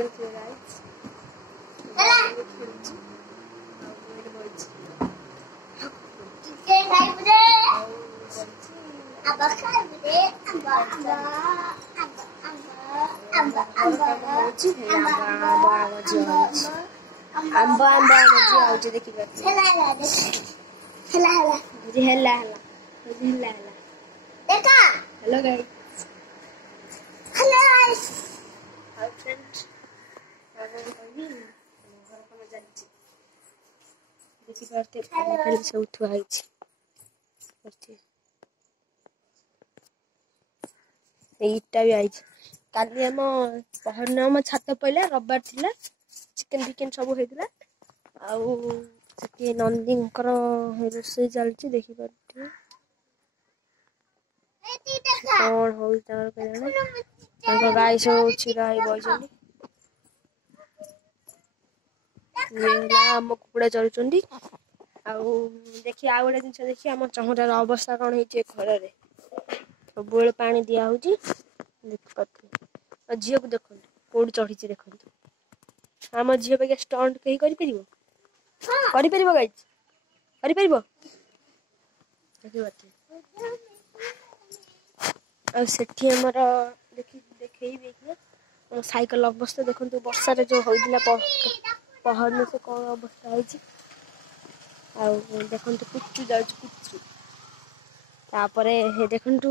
ଦେଖିପାରୁଥିବେ ଗାଇସ୍ ଖେଳୁଛି आंब आंब आउचे देखिपारुथिବେ ହେଲା देखा हेलो गाइस हाय फ्रेंड्स घर काम चलछि देखिपारुथिବେ खाली सब थुआ आइछि एटा भी आइछि काली हम पहरन हम छात पइला रविवार थिला चिकन फिकन सब होइतिला आउ सेठी नंदींकर रोषे चलछि देखिपारुथिବେ कौन हो गाय सब छिड़ा बइछन आम कुकुड़ा चलुचंदी आउ देखि आ गोटे जिन देखि आम चहुरार अवस्था कौन है घर में सब पानी दिया होची देखिपारुथिବେ झील को देखो कोड चढ़ी देखो आम झील पे स्टंट कहीं करि परिबो गाइस करि परिबो देखिपारुथिବେ आ सेठी हमर देखि साइकिल अवस्था देखो वर्षा जो होइदिला पहर से कौन अवस्था होइछि आ देखो कुचु जाउछु तापरे देखंतु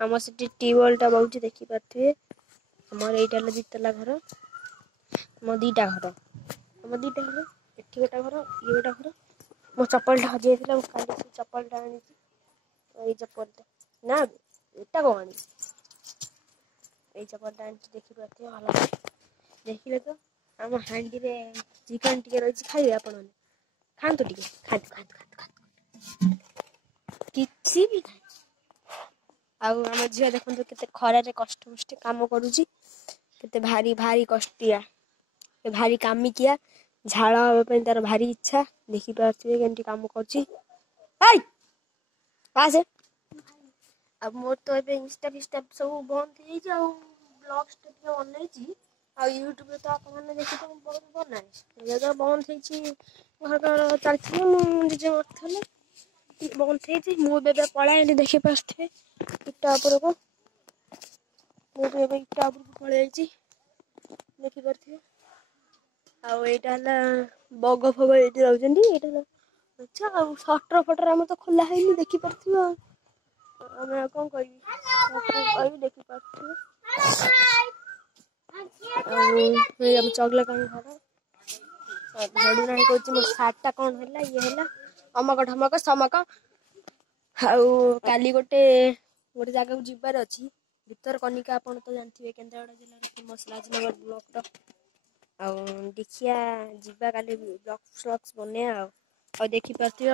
हम सेठी ट्यूबवेल टा बहुची देखिपारुथिବେ हमर एटा दितला घर हम दीटा घर एठी गोटा घर ये गोटा घर मो चप्पल टा हजे थिला काली से चप्पल टा आनी ए चप्पल ना एटा को आनी ए चप्पल टा आनी देखिपारुथिବେ भला देखिले तो हम हांडी रे चिकन टिके रही खाइबे आपण खांतु टिके किछि भी आउ हम झिया देखंतु केते खरा रे कष्ट मष्ट काम करूची केते भारी भारी कष्टिया भारी कामी किया झाड़ हबे पे तार भारी इच्छा देखिपारुथिବେ केंटी काम करची हाय आसे अब मोर तो एबे इंस्टा फिस्टा सब बंद हो जाई आ ब्लॉग्स टिके बनैची आ यूट्यूब रे तो आप माने देखि तो बहुत बनाई ये तो बंद होईची घर घर चलछि मु जे मथले बंद होईची मु बेबे पळाई देखिपारुथिବେ इटा ऊपर को मु बेबे इटा ऊपर को पळाई आइची देखिपारुथिବେ आ एटा हला बग फग एठी रहउचंदी एटा अच्छा आ शटर फटर हम तो खुला हैनी देखिपारुथिବେ हम कोन कहबी देखिपारुथिବେ हम चगला कान घर झाड़ू नहीं कहछि मोर सार्ट कौन है ये है अमक ढमक समक आउ काली गोटे गोटे जगह को जीवार अछि भीतर कनिका आपण तो जानथिबे केन्द्रापड़ा जिल्ला रे फेमस राजनगर ब्लॉक तो आउ देखिया जीवा काली ब्लॉग्स बने आ देखिपारुथिବେ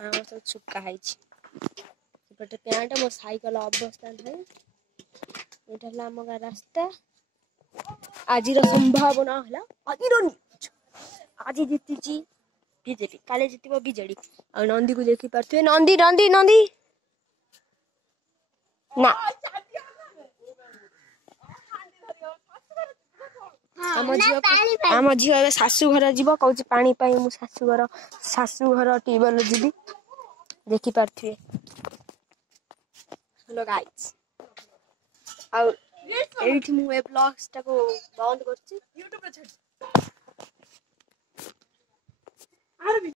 हम सब छुपका हैछि बट पैंट मो साइकिल अवस्था है एटा हला हम रास्ता आज संभावना है आज जीती बीजेपी काले जीतब बीजेडी आ नंदी को देखिपारुथिବେ नंदी नंदी नंदी ना आम झील ए शाशु घर जीव कहूँ पानी पाई मु शाशु घर ट्यूबवेल जीवी देखिपारुथिବେ हेलो गाइस आ एठी मु ए ब्लॉग्स टाको बंद करछि यूट्यूब पे